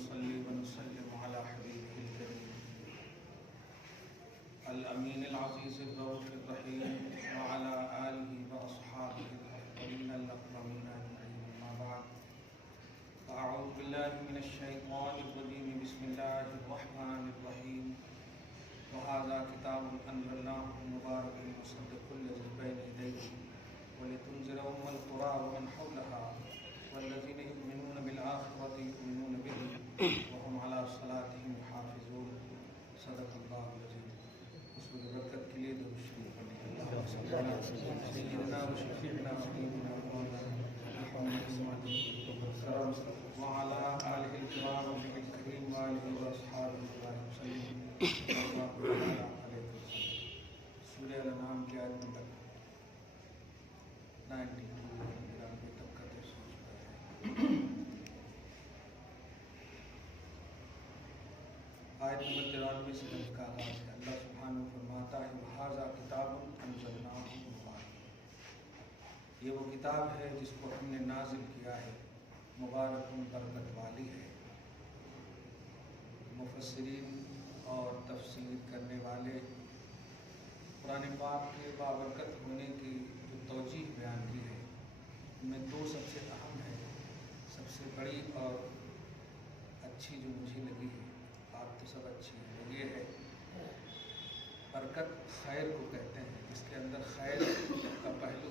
ونصلي ونسلم على حبيبه الكريم الأمين العزيز الرؤوف الرحيم وعلى آله وأصحابه الأفضلين الأكرمين أجمعين. أما بعد فأعوذ بالله من الشيطان الرجيم. بسم الله الرحمن الرحيم. وهذا كتاب أنزلناه مبارك مصدق الذي بين يديه ولتنذر أم القرى ومن حولها والذين يؤمنون بالآخرة يؤمنون به وهم على صلاتهم يحافظون. صدق الله العظيم. رسول برکت کے لیے درود شریف پڑھیں. اللهم صل على سيدنا وشفيعنا وحبيبنا مولانا محمد وعلى آله الكرام الكريم وآله وأصحابه وسلم. سورہ الانعام کی آیت نمبر 92 تک کا تفسیر ہے. آیت نمبر 93 سے اس کا آغاز ہے. اللہ سبحانہ فرماتا ہے وَهَذَا كِتَابٌ أَنزَلْنَاهُ مُبَارَكٌ. یہ وہ کتاب ہے جس کو ہم نے نازل کیا ہے، مبارک برکت والی ہے. مفسرین اور تفسیر کرنے والے قرآن پاک کے بابرکت ہونے کی جو توجیہ بیان کی ہے ان میں دو سب سے اہم ہے. سب سے بڑی اور اچھی جو مجھے لگی ہے، بات تو سب اچھی ہے، وہ یہ ہے برکت خیر کو کہتے ہیں، جس کے اندر خیر کا پہلو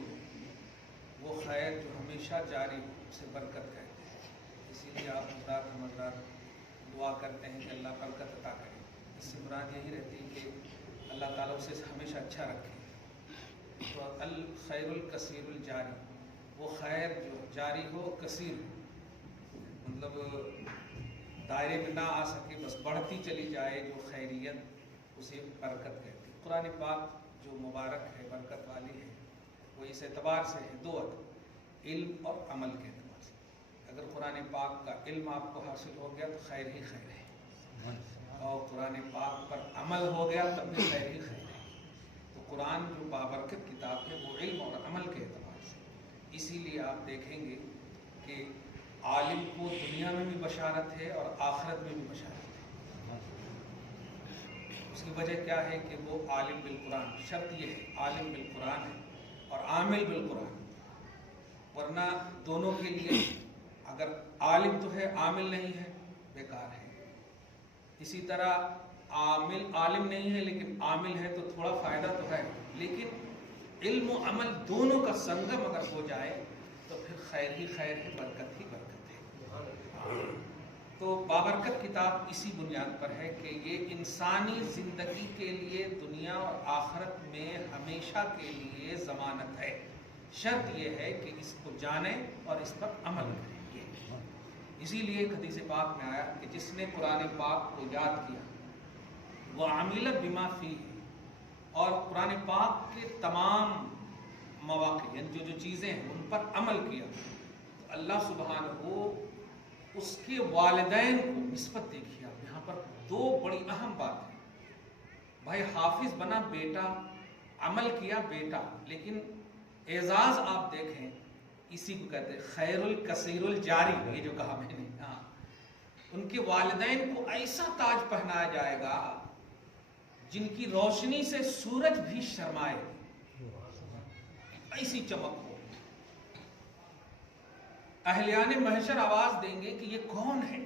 وہ خیر جو ہمیشہ جاری ہو اسے برکت کہتے ہیں. اسی لیے آپ حضرات دعا کرتے ہیں کہ اللہ برکت عطا کرے. اس سے مراد یہی رہتی ہے کہ اللہ تعالیٰ اسے ہمیشہ اچھا رکھے. تو الخیر الکثیر الجاری، وہ خیر جو جاری ہو، کثیر ہو، مطلب دائرے میں نہ آ سکے، بس بڑھتی چلی جائے، جو خیریت اسے برکت کہتے ہیں. قرآن پاک جو مبارک ہے، برکت والی ہے، وہ اس اعتبار سے ہے دو عدد، علم اور عمل کے اعتبار سے. اگر قرآن پاک کا علم آپ کو حاصل ہو گیا تو خیر ہی خیر ہے، اور قرآن پاک پر عمل ہو گیا تب بھی خیر ہی خیر ہے. تو قرآن جو بابرکت کتاب ہے وہ علم اور عمل کے اعتبار سے. اسی لیے آپ دیکھیں گے کہ عالم کو دنیا میں بھی بشارت ہے اور آخرت میں بھی بشارت ہے. اس کی وجہ کیا ہے کہ وہ عالم بالقرآن. شرط یہ ہے عالم بالقرآن ہے اور عامل بالقرآن، ورنہ دونوں کے لیے اگر عالم تو ہے عامل نہیں ہے بیکار ہے. اسی طرح عالم نہیں ہے لیکن عامل ہے تو تھوڑا فائدہ تو ہے، لیکن علم و عمل دونوں کا سنگم اگر ہو جائے تو پھر خیر ہی خیر ہے، برکت ہی برکت ہے. تو بابرکت کتاب اسی بنیاد پر ہے کہ یہ انسانی زندگی کے لیے دنیا اور آخرت میں ہمیشہ کے لیے ضمانت ہے. شرط یہ ہے کہ اس کو جانیں اور اس پر عمل کریں. اسی لیے ایک حدیث پاک میں آیا کہ جس نے قرآن پاک کو یاد کیا وہ عامل بما فیہ، اور قرآن پاک کے تمام مواقع یعنی جو چیزیں ہیں ان پر عمل کیا، تو اللہ سبحانہ ہو اس کے والدین کو نسبت دیکھیے. آپ یہاں پر دو بڑی اہم بات ہے. بھائی حافظ بنا بیٹا، عمل کیا بیٹا، لیکن اعزاز آپ دیکھیں اسی کو کہتے ہیں خیر الکثیر الجاری. یہ جو کہا میں نے، ان کے والدین کو ایسا تاج پہنایا جائے گا جن کی روشنی سے سورج بھی شرمائے، ایسی چمک ہو. اہلیان محشر آواز دیں گے کہ یہ کون ہے.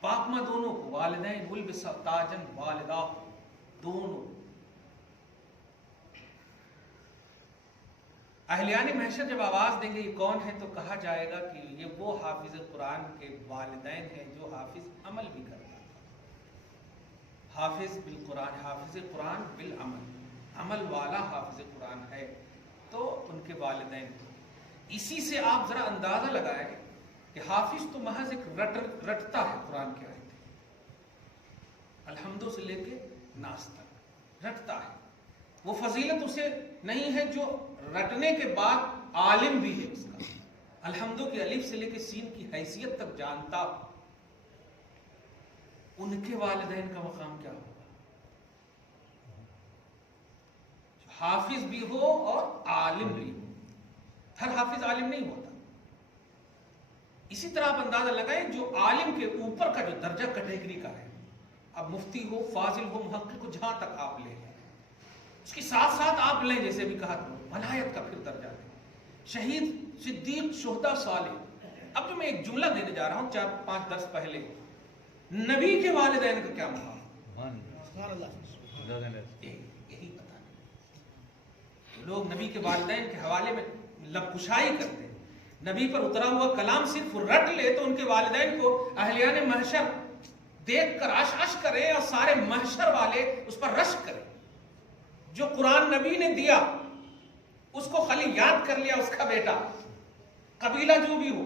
پاکمہ دونوں کو، والدین ولبس تاجن والدہ دونوں. اہلیان محشر جب آواز دیں گے یہ کون ہے تو کہا جائے گا کہ یہ وہ حافظ قرآن کے والدین ہیں جو حافظ عمل بھی کرتا تھا. حافظ بالقرآن، حافظ قرآن بالعمل، عمل والا حافظ قرآن ہے تو ان کے والدین. اسی سے آپ ذرا اندازہ لگائیں کہ حافظ تو محض ایک رٹتا ہے قرآن کی آیتیں، الحمد سے لے کے ناس تک رٹتا ہے. وہ فضیلت اسے نہیں ہے جو رٹنے کے بعد عالم بھی ہے. اس کا الحمد کی الف سے لے کے سین کی حیثیت تک جانتا. ان کے والدین کا مقام کیا ہوگا؟ حافظ بھی ہو اور عالم بھی ہو. ہر حافظ عالم نہیں ہوتا. اسی طرح آپ اندازہ لگائیں جو عالم کے اوپر کا جو درجہ کیٹیگری کا ہے، اب مفتی ہو، فاضل ہو، محقق ہو، جہاں تک آپ لیں، اس کے ساتھ ساتھ آپ لیں جیسے بھی کہا تھا ولایت کا پھر درجہ لیں، شہید، صدیق، شہداء، صالح۔ اب جو میں ایک جملہ دینے جا رہا ہوں 4-5 درس پہلے، نبی کے والدین کا کیا مقام، یہی پتا نہیں۔ لوگ نبی کے والدین کے حوالے میں لب کشائی کرتے ہیں، نبی پر اترا ہوا کلام صرف رٹ لے تو ان کے والدین کو اہلیان محشر دیکھ کر عش عش کرے اور سارے محشر والے اس پر رشک کرے۔ جو قرآن نبی نے دیا اس کو خالی یاد کر لیا اس کا بیٹا، قبیلہ جو بھی ہو،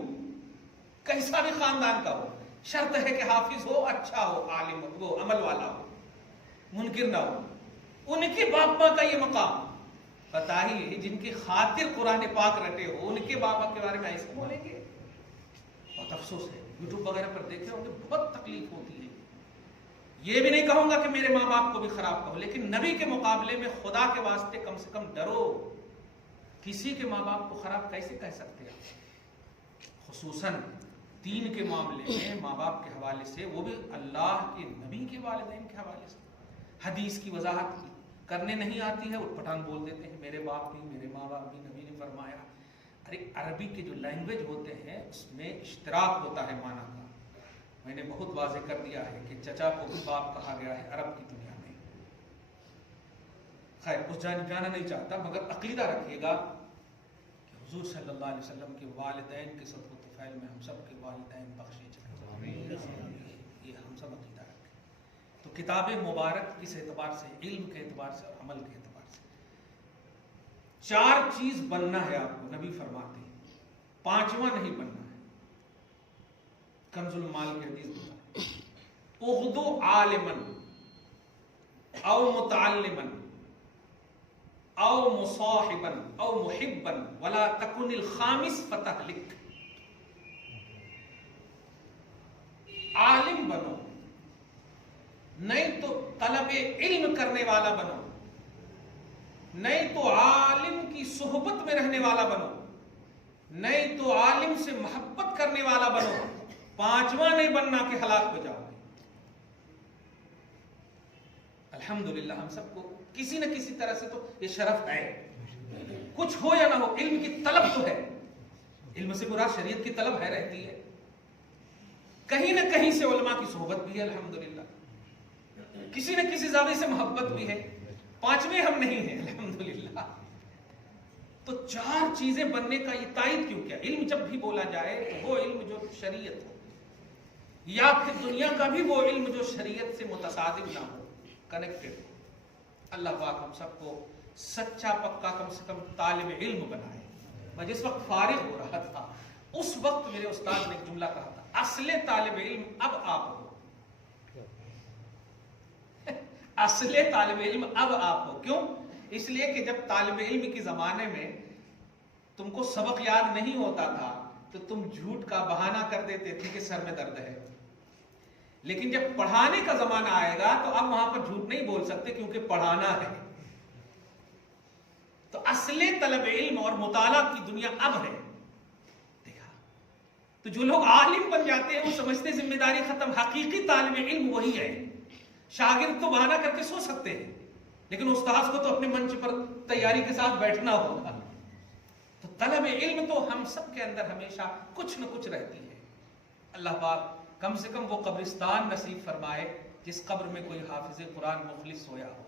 کیسا بھی خاندان کا ہو، شرط ہے کہ حافظ ہو، اچھا ہو، عالم ہو، وہ عمل والا ہو، منکر نہ ہو۔ ان کے باپ ماں کا یہ مقام بتائیے، جن کی خاطر قرآن پاک رٹے ہو، ان کے باپ کے بارے میں ایسے بولیں گے؟ بہت افسوس ہے، یوٹیوب وغیرہ پر دیکھے ہوں گے، بہت تکلیف ہوتی ہے۔ یہ بھی نہیں کہوں گا کہ میرے ماں باپ کو بھی خراب کہو، لیکن نبی کے مقابلے میں خدا کے واسطے کم سے کم ڈرو۔ کسی کے ماں باپ کو خراب کیسے کہہ سکتے ہیں؟ خصوصاً دین کے معاملے میں ماں باپ کے حوالے سے، وہ بھی اللہ کے نبی کے والدین کے حوالے سے حدیث کی وضاحت کرنے نہیں آتی ہے، اٹھ پٹانگ بول دیتے ہیں، میرے باپ بھی، میرے ماں باپ بھی، نبی نے فرمایا۔ ارے عربی کے جو لینگویج ہوتے ہیں اس میں اشتراک ہوتا ہے معنی کا۔ میں نے بہت واضح کر دیا ہے کہ چچا کو بھی باپ کہا گیا ہے عرب کی دنیا میں۔ خیر اس جانب جانا نہیں چاہتا، مگر عقیدہ رکھیے گا کہ حضور صلی اللہ علیہ وسلم کے والدین کے صدق و طفیل میں ہم سب کے والدین بخشے جائیں، یہ ہم سب عقیدہ رکھیں۔ تو کتاب مبارک کس اعتبار سے؟ علم کے اعتبار سے اور عمل کے اعتبار سے۔ 4 چیز بننا ہے آپ کو، نبی فرماتے ہیں، 5واں نہیں بننا ہے۔ کنز المال کی حدیث بتا، اغدو عالمن او متعلمن او مصاحبن او محبن ولا تکن الخامس فتہلک۔ عالم بنو، نہیں تو طلب علم کرنے والا بنو، نہیں تو عالم کی صحبت میں رہنے والا بنو، نہیں تو عالم سے محبت کرنے والا بنو۔ 5واں نہیں بننا کہ ہلاک ہو جاؤ گے۔ الحمدللہ ہم سب کو کسی نہ کسی طرح سے تو یہ شرف ہے، کچھ ہو یا نہ ہو علم کی طلب تو ہے۔ علم سے مراد شریعت کی طلب ہے، رہتی ہے، کہیں نہ کہیں سے علماء کی صحبت بھی ہے، الحمدللہ کسی نہ کسی زاویے سے محبت بھی ہے۔ 5ویں ہم نہیں ہیں الحمدللہ۔ تو 4 چیزیں بننے کا یہ تائید کیوں کیا؟ علم جب بھی بولا جائے تو وہ علم جو شریعت ہو، یا پھر دنیا کا بھی وہ علم جو شریعت سے متصادم نہ ہو، کنیکٹڈ ہو۔ اللہ پاک ہم سب کو سچا پکا کم سے کم طالب علم بنائے۔ میں جس وقت فارغ ہو رہا تھا اس وقت میرے استاد نے ایک جملہ کہا تھا، اصل طالب علم اب آپ ہو۔ اصل طالب علم اب آپ ہو، کیوں؟ اس لیے کہ جب طالب علم کے زمانے میں تم کو سبق یاد نہیں ہوتا تھا تو تم جھوٹ کا بہانہ کر دیتے تھے کہ سر میں درد ہے، لیکن جب پڑھانے کا زمانہ آئے گا تو اب وہاں پر جھوٹ نہیں بول سکتے کیونکہ پڑھانا ہے۔ تو اصل طلب علم اور مطالعہ کی دنیا اب ہے۔ دیکھا، تو جو لوگ عالم بن جاتے ہیں وہ سمجھتے ذمہ داری ختم، حقیقی طالب علم وہی ہے۔ شاگرد تو بہانہ کر کے سو سکتے ہیں، لیکن استاذ کو تو اپنے منچ پر تیاری کے ساتھ بیٹھنا ہوگا۔ تو طلب علم تو ہم سب کے اندر ہمیشہ کچھ نہ کچھ رہتی ہے۔ اللہ پاک کم سے کم وہ قبرستان نصیب فرمائے جس قبر میں کوئی حافظ قرآن مخلص سویا ہو۔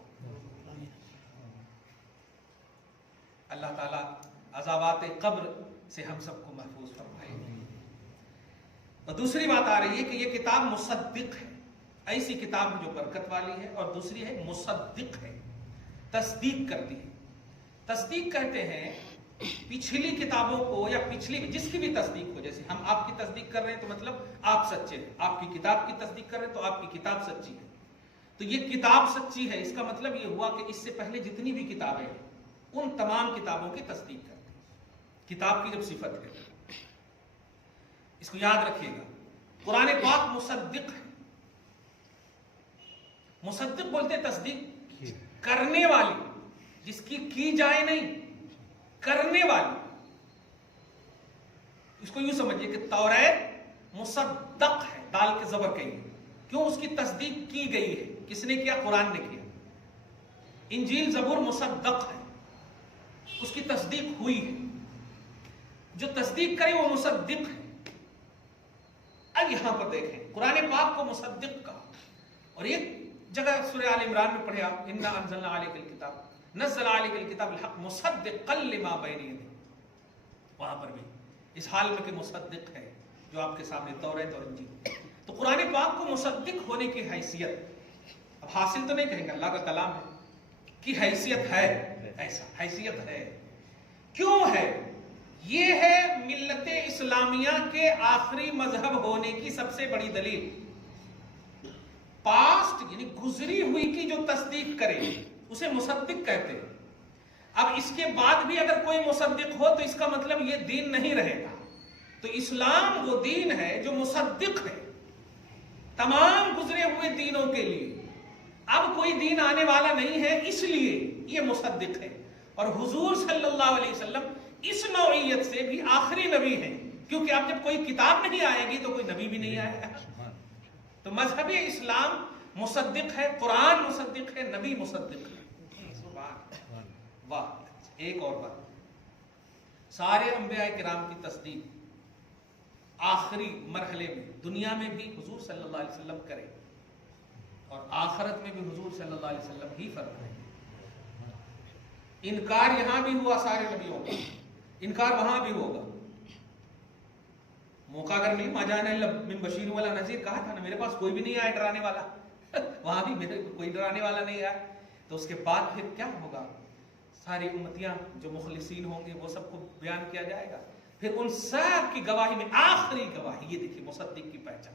اللہ تعالیٰ عذابات قبر سے ہم سب کو محفوظ فرمائے۔ اور دوسری بات آ رہی ہے کہ یہ کتاب مصدق ہے، ایسی کتاب جو برکت والی ہے، اور دوسری ہے مصدق ہے، تصدیق کرتی ہے۔ تصدیق کہتے ہیں پچھلی کتابوں کو، یا پچھلی جس کی بھی تصدیق ہو، جیسے ہم آپ کی تصدیق کر رہے ہیں تو مطلب آپ سچے ہیں، آپ کی کتاب کی تصدیق کر رہے ہیں تو آپ کی کتاب سچی ہے۔ تو یہ کتاب سچی ہے، اس کا مطلب یہ ہوا کہ اس سے پہلے جتنی بھی کتابیں ہیں ان تمام کتابوں کی تصدیق کرتے ہیں۔ کتاب کی جب صفت ہے، اس کو یاد رکھیے گا، قرآن پاک مصدق ہے۔ مصدق بولتے تصدیق کرنے والی، جس کی جائے نہیں، کرنے والی۔ اس کو یوں سمجھیے کہ توریت مصدق ہے، دال کے زبر کہی ہے، کیوں اس کی تصدیق کی گئی ہے، کس نے کیا؟ قرآن نے کیا۔ انجیل زبور مصدق ہے، اس کی تصدیق ہوئی ہے، جو تصدیق کرے وہ مصدق ہے۔ اب یہاں پر دیکھیں قرآن پاک کو مصدق کہا، اور ایک جگہ سورہ آل عمران میں پڑھے آپ، انا انزلنا علیک الکتاب نزل علیک الکتاب الحق مصدقا لما بین یدیہ، وہاں پر بھی اس حال میں کہ مصدق ہے جو آپ کے سامنے توریت اور انجیل۔ تو قرآن پاک کو مصدق ہونے کی حیثیت، اب حاصل تو نہیں کہیں گے، اللہ کا کلام ہے، کی حیثیت ہے، ایسا حیثیت ہے۔ کیوں ہے؟ یہ ہے ملت اسلامیہ کے آخری مذہب ہونے کی سب سے بڑی دلیل۔ پاسٹ یعنی گزری ہوئی کی جو تصدیق کرے اسے مصدق کہتے ہیں۔ اب اس کے بعد بھی اگر کوئی مصدق ہو تو اس کا مطلب یہ دین نہیں رہے گا۔ تو اسلام وہ دین ہے جو مصدق ہے تمام گزرے ہوئے دینوں کے لیے۔ اب کوئی دین آنے والا نہیں ہے، اس لیے یہ مصدق ہے۔ اور حضور صلی اللہ علیہ وسلم اس نوعیت سے بھی آخری نبی ہیں، کیونکہ اب جب کوئی کتاب نہیں آئے گی تو کوئی نبی بھی نہیں آئے گا۔ تو مذہب اسلام مصدق ہے، قرآن مصدق ہے، نبی مصدق ہے۔ واہ! ایک اور بات، سارے انبیاء کرام کی تصدیق آخری مرحلے میں دنیا میں بھی حضور صلی اللہ علیہ وسلم کرے، اور آخرت میں بھی حضور صلی اللہ علیہ وسلم ہی فرمائے۔ انکار یہاں بھی ہوا سارے نبیوں کا، انکار وہاں بھی ہوگا۔ موقع اگر ملی ما جانا الا من بشیر ولا نذیر، کہا تھا نا میرے پاس کوئی بھی نہیں آیا ڈرانے والا، وہاں بھی میرے کوئی ڈرانے والا نہیں آیا۔ تو اس کے بعد پھر کیا ہوگا؟ ساری امتیاں جو مخلصین ہوں گے وہ سب کو بیان کیا جائے گا، پھر ان سب کی گواہی میں آخری گواہی، یہ دیکھیے مصدق کی پہچان۔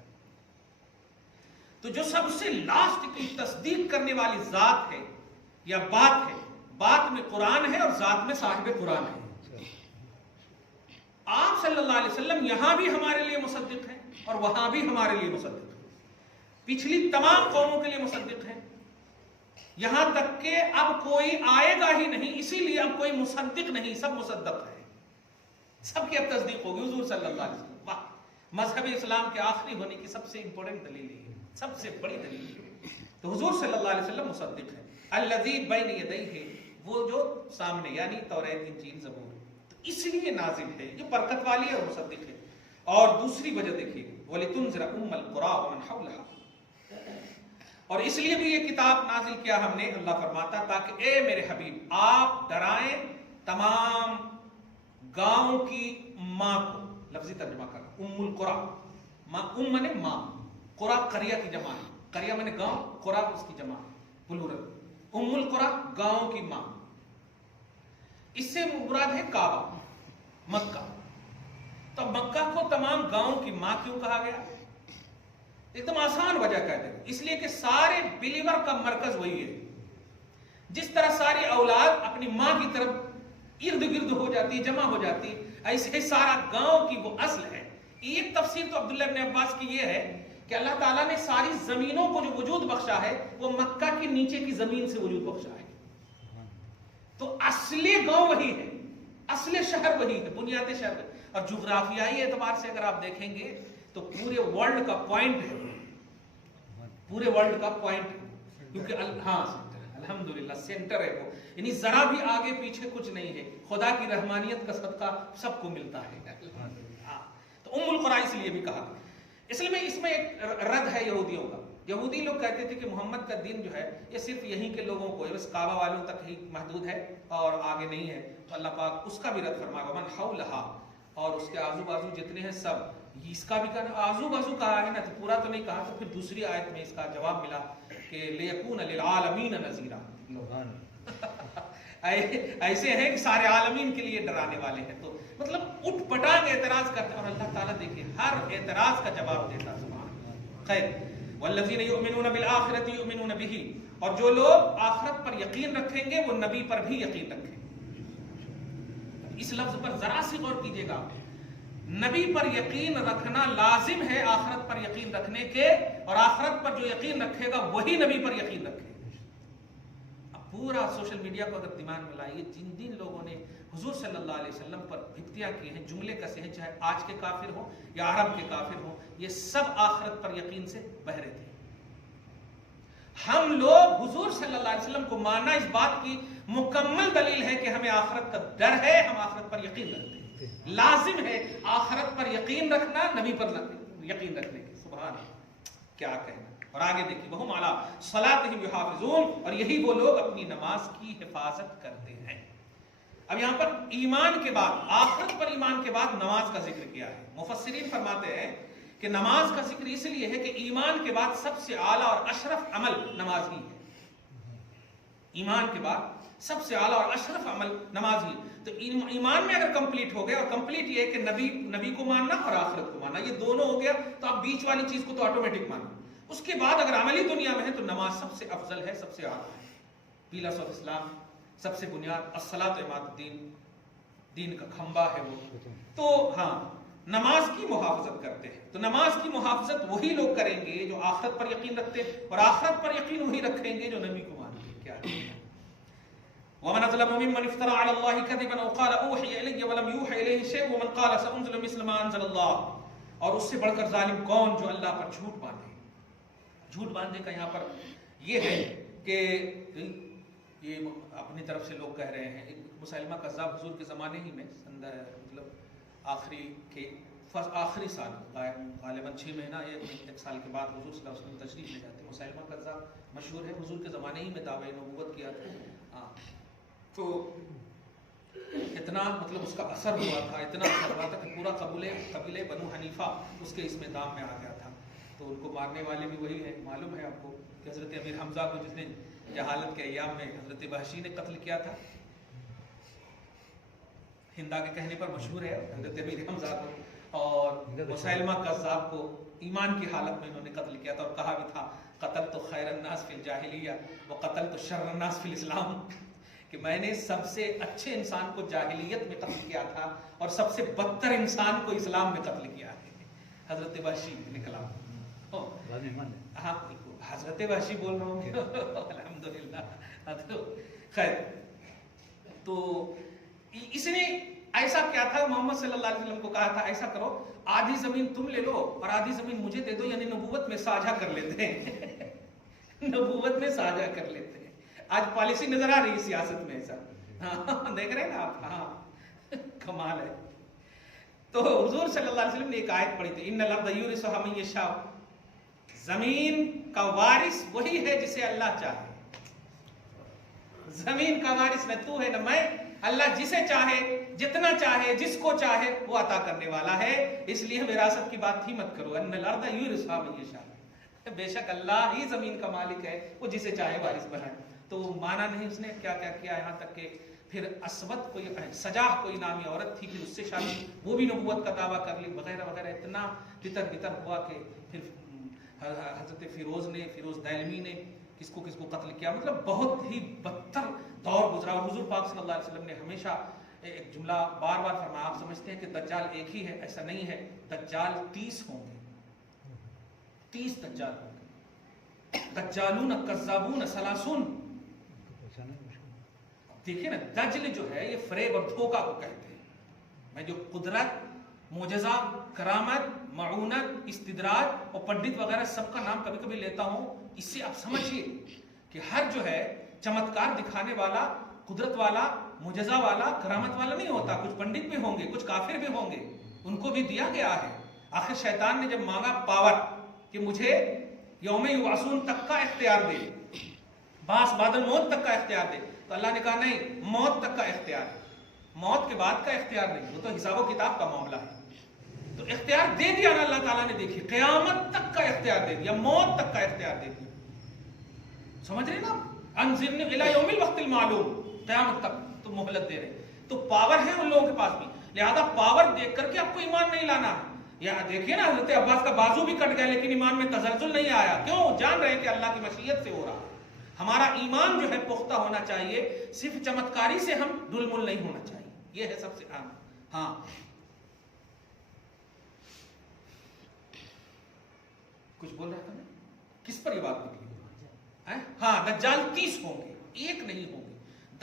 تو جو سب سے لاسٹ کی تصدیق کرنے والی ذات ہے یا بات ہے، بات میں قرآن ہے اور ذات میں صاحب قرآن ہے۔ آپ صلی اللہ علیہ وسلم یہاں بھی ہمارے لیے مصدق ہیں اور وہاں بھی ہمارے لیے مصدق ہیں، پچھلی تمام قوموں کے لیے مصدق ہیں، یہاں تک کہ اب کوئی آئے گا ہی نہیں، اسی لیے اب کوئی مصدق نہیں، سب مصدق ہے، سب کی اب تصدیق ہوگی حضور صلی اللہ علیہ وسلم۔ واہ! مذہب اسلام کے آخری ہونے کی سب سے امپورٹنٹ دلیل ہے، سب سے بڑی دلیل ہے۔ تو حضور صلی اللہ علیہ وسلم مصدق ہے، الذی بین یدیہ، وہ جو سامنے، یعنی توریت انجیل زبور، اس لیے نازل ہے، یہ برکت والی ہے اور مصدق ہے۔ اور دوسری وجہ دیکھیے، وَلِتُنذِرَ أُمَّ الْقُرَىٰ وَمَنْ حَوْلَهَا، اور اس لیے بھی یہ کتاب نازل کیا ہم نے، اللہ فرماتا تاکہ اے میرے حبیب آپ ڈرائیں تمام گاؤں کی ماں کو۔ لفظی ترجمہ کرنا، ام القریٰ، ماں، ام مانے ماں، قریٰ قریہ کی جمع ہے، قریہ مانے گاؤں، قریٰ اس کی جمع ہے پلورل، ام القریٰ گاؤں کی ماں۔ اس سے مراد ہے کعبہ، مکہ۔ تو مکہ کو تمام گاؤں کی ماں کیوں کہا گیا؟ ایک دم آسان وجہ کہتے ہیں، اس لیے کہ سارے بلیور کا مرکز وہی ہے۔ جس طرح ساری اولاد اپنی ماں کی طرف ارد گرد ہو جاتی، جمع ہو جاتی، ایسے سارا گاؤں کی وہ اصل ہے۔ ایک تفسیر تو عبداللہ ابن عباس کی یہ ہے کہ اللہ تعالیٰ نے ساری زمینوں کو جو وجود بخشا ہے وہ مکہ کے نیچے کی زمین سے وجود بخشا ہے۔ تو اصلی گاؤں وہی ہے، اصل شہر وہی ہے، بنیادی شہر ہے۔ اور جغرافیائی اعتبار سے اگر آپ دیکھیں گے تو پورے ورلڈ کا پوائنٹ ہے، پورے ورلڈ کا پوائنٹ ہے، کیونکہ ہاں الحمدللہ سینٹر ہے وہ، یعنی ذرا بھی آگے پیچھے کچھ نہیں ہے، خدا کی رحمانیت کا صدقہ سب کو ملتا ہے۔ تو ام القریٰ اس لیے بھی کہا۔ اصل میں اس میں ایک رد ہے یہودیوں کا۔ یہودی لوگ کہتے تھے کہ محمد کا دین جو ہے یہ صرف یہیں کے لوگوں کو، بس کعبہ والوں تک ہی محدود ہے اور آگے نہیں ہے۔ تو اللہ پاک اس کا بھی رد فرمائے، ومن حولہا، اور اس کے آزو بازو جتنے ہیں سب، اس کا بھی کہا، آزو بازو کہا ہے نا، تو پورا تو نہیں کہا۔ تو پھر دوسری آیت میں اس کا جواب ملا کہ لیکون للعالمین نذیرا، ایسے ہیں کہ سارے عالمین کے لیے ڈرانے والے ہیں۔ تو مطلب اٹھ پٹانگ اعتراض کرتے ہیں، اور اللہ تعالیٰ دیکھیں ہر اعتراض کا جواب دیتا۔ سبحان خیر، والذین یؤمنون بالآخرۃ یؤمنون بہ، اور جو لوگ آخرت پر یقین رکھیں گے وہ نبی پر بھی یقین رکھیں گے۔ اس لفظ پر ذرا سی غور کیجئے گا، نبی پر یقین رکھنا لازم ہے آخرت پر یقین رکھنے کے، اور آخرت پر جو یقین رکھے گا وہی نبی پر یقین رکھے گا۔ اب پورا سوشل میڈیا کو اگر دماغ میں لائیے، جن لوگوں نے حضور صلی اللہ علیہ وسلم پر بھکتیاں کی ہیں، جملے کسے ہیں، چاہے آج کے کافر ہوں یا عرب کے کافر ہوں، یہ سب آخرت پر یقین سے بہرے تھے۔ ہم لوگ حضور صلی اللہ علیہ وسلم کو ماننا اس بات کی مکمل دلیل ہے کہ ہمیں آخرت کا ڈر ہے، ہم آخرت پر یقین رکھتے ہیں۔ لازم ہے آخرت پر یقین رکھنا، نبی پر یقین رکھنے کی۔ سبحان اللہ، کیا کہنا۔ اور آگے دیکھیے، وَهُمْ عَلَىٰ صَلَاتِهِمْ يُحَافِظُونَ، اور یہی وہ لوگ اپنی نماز کی حفاظت کرتے ہیں۔ اب یہاں پر ایمان کے بعد، آخرت پر ایمان کے بعد نماز کا ذکر کیا ہے۔ مفسرین فرماتے ہیں کہ نماز کا ذکر اس لیے ہے کہ ایمان کے بعد سب سے اعلیٰ اور اشرف عمل نماز ہی ہے۔ ایمان کے بعد سب سے اعلیٰ اور اشرف عمل نماز ہی۔ تو ایمان میں اگر کمپلیٹ ہو گیا، اور کمپلیٹ یہ ہے کہ نبی کو ماننا اور آخرت کو ماننا، یہ دونوں ہو گیا، تو آپ بیچ والی چیز کو تو آٹومیٹک ماننا۔ اس کے بعد اگر عملی دنیا میں ہے تو نماز سب سے افضل ہے، سب سے اعلیٰ ہے، پیلرز آف اسلام، سب سے بنیاد، الصلاۃ عماد الدین، دین کا کھمبا ہے وہ۔ تو ہاں، نماز کی محافظت کرتے ہیں۔ تو نماز کی محافظت وہی لوگ کریں گے جو آخرت پر یقین رکھتے ہیں، اور آخرت پر یقین وہی رکھیں گے جو نبی کو مانتے ہیں۔ کیا ہے؟ وَمَنْ أَظْلَمُ مِمَّنِ افْتَرَىٰ عَلَى اللَّهِ كَذِبًا أَوْ قَالَ أُوحِيَ إِلَيَّ وَلَمْ يُوحَ إِلَيْهِ شَيْءٌ وَمَنْ قَالَ سَأُنزِلُ مِثْلَ مَا أَنزَلَ اللَّهُ، اور اس سے بڑھ کر ظالم کون جو اللہ پر جھوٹ باندھے۔ جھوٹ باندھنے کا یہاں پر یہ ہے کہ یہ اپنی طرف سے لوگ کہہ رہے ہیں، ایک مسلمہ کذاب حضور کے زمانے ہی میں، مطلب آخری سال، غالباً 6 مہینہ یا 1 سال کے بعد حضور صلی اللہ علیہ وسلم تشریف لے جاتے۔ مسلمہ کذاب مشہور ہے، حضور کے زمانے ہی میں دعوی نبوت کیا تھا۔ ہاں، تو اتنا مطلب اس کا اثر ہوا تھا، اتنا اثر ہوا تھا کہ پورا قبیلہ بنو حنیفہ اس کے اس میں دام میں آ گیا تھا۔ تو ان کو مارنے والے بھی وہی ہیں۔ معلوم ہے آپ کو کہ حضرت امیر حمزہ کو جس نے جہالت کے ایام میں حضرت وحشی نے قتل کیا تھا، ہندا کے کہنے پر مشہور ہے حضرت امیر حمزہ کو، اور مسیلمہ کذاب کو ایمان کی حالت میں انہوں نے قتل کیا تھا، اور کہا بھی تھا قتلت خیر الناس فی الجاہلیہ وقتلت شر الناس فی الاسلام، کہ میں نے سب سے اچھے انسان کو جاہلیت میں قتل کیا تھا اور سب سے بدتر انسان کو اسلام میں قتل کیا ہے۔ حضرت وحشی نکلا۔ ہاں، حضرت وحشی بول رہا ہوں الحمدللہ۔ خیر، تو اس نے ایسا کیا تھا، محمد صلی اللہ علیہ وسلم کو کہا تھا ایسا کرو، آدھی زمین تم لے لو اور آدھی زمین مجھے دے دو، یعنی نبوت میں ساجھا کر لیتے ہیں۔ نبوت میں ساجھا کر لیتے ہیں۔ آج پالیسی نظر آ رہی ہے سیاست میں ایسا، ہاں دیکھ رہے ہیں نا آپ، ہاں کمال ہے۔ تو حضور صلی اللہ علیہ وسلم نے ایک آیت پڑھی تھی، ان الارض یورثھا من یشاء، زمین کا وارث وہی ہے جسے اللہ چاہے۔ زمین کا وارث نہ تو ہے نہ میں، اللہ جسے چاہے، جتنا چاہے، جس کو چاہے وہ عطا کرنے والا ہے۔ اس لیے وراثت کی بات ہی مت کرو، ان الارض یورثھا من یشاء، بے شک اللہ ہی زمین کا مالک ہے، وہ جسے چاہے وارث بنائے۔ تو مانا نہیں اس نے، کیا کیا کیا، یہاں تک کہ پھر اسود کوئی سجاح کوئی نامی عورت تھی، پھر اس سے شادی، وہ بھی نبوت کا دعویٰ کر لی، وغیرہ وغیرہ، اتنا تتر بتر ہوا کہ پھر حضرت فیروز دہلوی نے کس کو قتل کیا، مطلب بہت ہی بدتر دور گزرا۔ اور حضور پاک صلی اللہ علیہ وسلم نے ہمیشہ ایک جملہ بار بار فرمایا، آپ سمجھتے ہیں کہ دجال ایک ہی ہے، ایسا نہیں ہے، دجال 30 ہوں گے، 30 دجال ہوں گے، دجالون کذابون ثلاثون۔ دیکھیے نا، دجل جو ہے یہ فریب اور دھوکہ کو کہتے ہیں۔ میں جو قدرت، معجزہ، کرامت، معونت، استدراج اور پنڈت وغیرہ سب کا نام کبھی کبھی لیتا ہوں، اس سے آپ سمجھیے کہ ہر جو ہے چمتکار دکھانے والا، قدرت والا، معجزہ والا، کرامت والا نہیں ہوتا۔ کچھ پنڈت بھی ہوں گے، کچھ کافر بھی ہوں گے، ان کو بھی دیا گیا ہے۔ آخر شیطان نے جب مانگا پاور کہ مجھے یوم یبعثون تک کا اختیار دے، باس بعد الموت تک کا اختیار دے، تو اللہ نے کہا نہیں، موت تک کا اختیار ہے، موت کے بعد کا اختیار نہیں، وہ تو حساب و کتاب کا معاملہ ہے۔ تو اختیار دے دیا نا اللہ تعالیٰ نے، دیکھیے قیامت تک کا اختیار دے دیا، موت تک کا اختیار دے دیا۔ سمجھ رہے نا، انظرنی الی یوم الوقت المعلوم، قیامت تک تو مہلت دے رہے۔ تو پاور ہے ان لوگوں کے پاس بھی، لہذا پاور دیکھ کر کے آپ کو ایمان نہیں لانا ہے۔ یا دیکھیے نا، حضرت عباس کا بازو بھی کٹ گیا لیکن ایمان میں تزلزل نہیں آیا، کیوں؟ جان رہے ہیں کہ اللہ کی مشیت سے ہو رہا۔ ہمارا ایمان جو ہے پختہ ہونا چاہیے، صرف چمتکاری سے ہم ڈلمل نہیں ہونا چاہیے، یہ ہے سب سے اہم۔ ہاں، کچھ بول رہا تھا میں، کس پر یہ بات نکلی؟ ہاں، دجال 30 ہوں گے، ایک نہیں ہوں گے،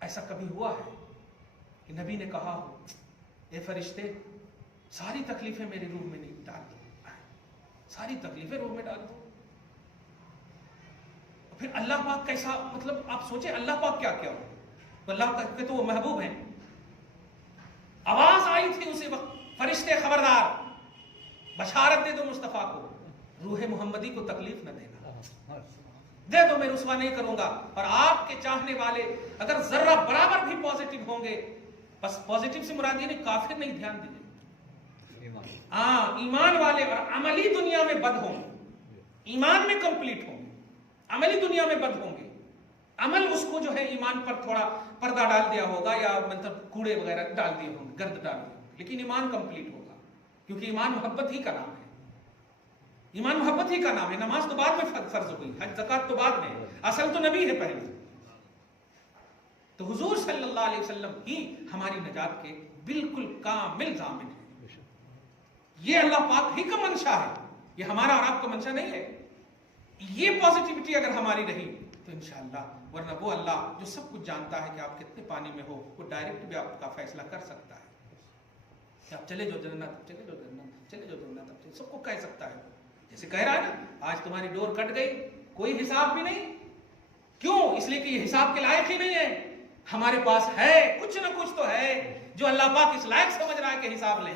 ایسا کبھی ہوا ہے کہ نبی نے کہا ہو اے فرشتے ساری تکلیفیں میری روح میں نہیں ڈال دو، ساری تکلیفیں روح میں ڈال دو؟ پھر اللہ پاک کیسا، مطلب آپ سوچیں اللہ پاک کیا کیا ہو؟ اللہ کے تو وہ محبوب ہیں. آواز آئی تھی اسی وقت، فرشتے خبردار بشارت دے دو مصطفیٰ کو، روح محمدی کو تکلیف نہ دینا، دے دو، میں رسوا نہیں کروں گا. اور آپ کے چاہنے والے اگر ذرہ برابر بھی پازیٹیو ہوں گے، بس پازیٹیو سے مراد یہ نہیں کافر نہیں، دھیان دیجیے، ہاں ایمان والے اور عملی دنیا میں بد ہوں گے، ایمان میں کمپلیٹ ہوں گے، عملی دنیا میں بد ہوں گے. عمل اس کو جو ہے ایمان پر تھوڑا پردہ ڈال دیا ہوگا، یا مطلب کوڑے وغیرہ ڈال دیے ہوں گے، گرد ڈال دیے ہوں گے، لیکن ایمان کمپلیٹ ہوگا، کیونکہ ایمان محبت ہی کا نام ہے. ایمان محبت ہی کا نام ہے. نماز تو بعد میں فرض ہوئی، حج زکات تو بعد میں، اصل تو نبی ہے پہلے. تو حضور صلی اللہ علیہ وسلم ہی ہماری نجات کے بالکل کامل ضامن ہے. یہ اللہ پاک ہی کا منشا ہے، یہ ہمارا اور آپ کا منشا نہیں ہے. یہ پازیٹیوٹی اگر ہماری رہی تو انشاءاللہ، ورنہ وہ اللہ جو سب کچھ جانتا ہے کہ آپ کتنے پانی میں ہو، وہ ڈائریکٹ بھی آپ کا فیصلہ کر سکتا ہے کہ آپ چلے جو جنت، چلے جو جنت، چلے جو جنت، سب کو کہہ سکتا ہے. جیسے کہہ رہا ہے نا آج تمہاری ڈور کٹ گئی، کوئی حساب بھی نہیں. کیوں؟ اس لیے کہ یہ حساب کے لائق ہی نہیں ہے. ہمارے پاس ہے کچھ نہ کچھ تو ہے جو اللہ پاک اس لائق سمجھ رہا ہے کہ حساب لے.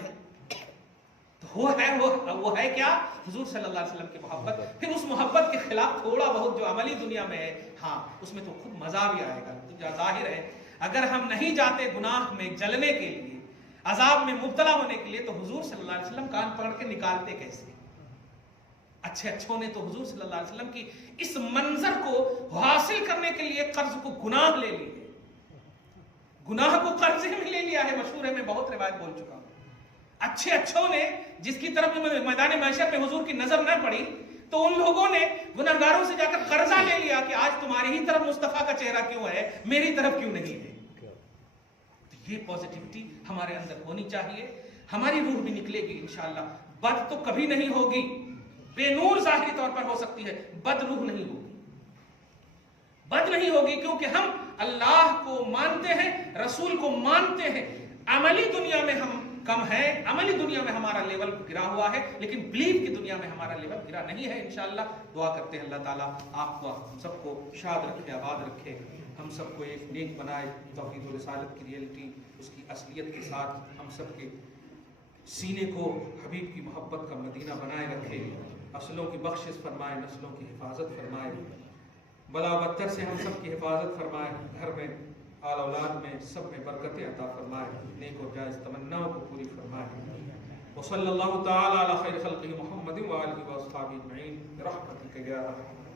تو وہ ہے کیا؟ حضور صلی اللہ علیہ وسلم کی محبت. پھر اس محبت کے خلاف تھوڑا بہت جو عملی دنیا میں ہے، ہاں اس میں تو خود مزہ بھی آئے گا. تو ظاہر ہے اگر ہم نہیں جاتے گناہ میں جلنے کے لیے، عذاب میں مبتلا ہونے کے لیے، تو حضور صلی اللہ علیہ وسلم کان پکڑ کے نکالتے کیسے؟ اچھے اچھوں نے تو حضور صلی اللہ علیہ وسلم کی اس منظر کو حاصل کرنے کے لیے قرض کو گناہ لے لی ہے، گناہ کو قرضے میں لے لیا ہے. مشہور ہے، میں بہت روایت بول چکا ہوں. اچھے اچھوں نے جس کی طرف میدان محشر میں حضور کی نظر نہ پڑی، تو ان لوگوں نے گناہگاروں سے جا کر قرضہ لے لیا کہ آج تمہاری ہی طرف مصطفیٰ کا چہرہ کیوں ہے، میری طرف کیوں نہیں ہے. تو یہ پازیٹیوٹی ہمارے اندر ہونی چاہیے. ہماری روح بھی نکلے گی انشاءاللہ. بد تو کبھی نہیں ہوگی، بے نور ظاہری طور پر ہو سکتی ہے، بد روح نہیں ہوگی. بد نہیں ہوگی کیونکہ ہم اللہ کو مانتے ہیں، رسول کو مانتے ہیں. عملی دنیا میں ہم کم ہے، عملی دنیا میں ہمارا لیول گرا ہوا ہے، لیکن بلیف کی دنیا میں ہمارا لیول گرا نہیں ہے. انشاءاللہ دعا کرتے ہیں اللہ تعالیٰ آپ کو، ہم سب کو شاد رکھے، آباد رکھے، ہم سب کو ایک نیک بنائے. توحید و رسالت کی ریئلٹی، اس کی اصلیت کے ساتھ ہم سب کے سینے کو حبیب کی محبت کا مدینہ بنائے رکھے. اصلوں کی بخشش فرمائے، نسلوں کی حفاظت فرمائے، بلا بدتر سے ہم سب کی حفاظت فرمائے. گھر میں، آل اولاد میں، سب میں برکتیں عطا فرمائے، نیک و جائز تمناؤں کو پوری فرمائے. وصلی اللہ تعالی علی خیر خلقہ محمد وآلہ واصحابہ اجمعین برحمتک یا ارحم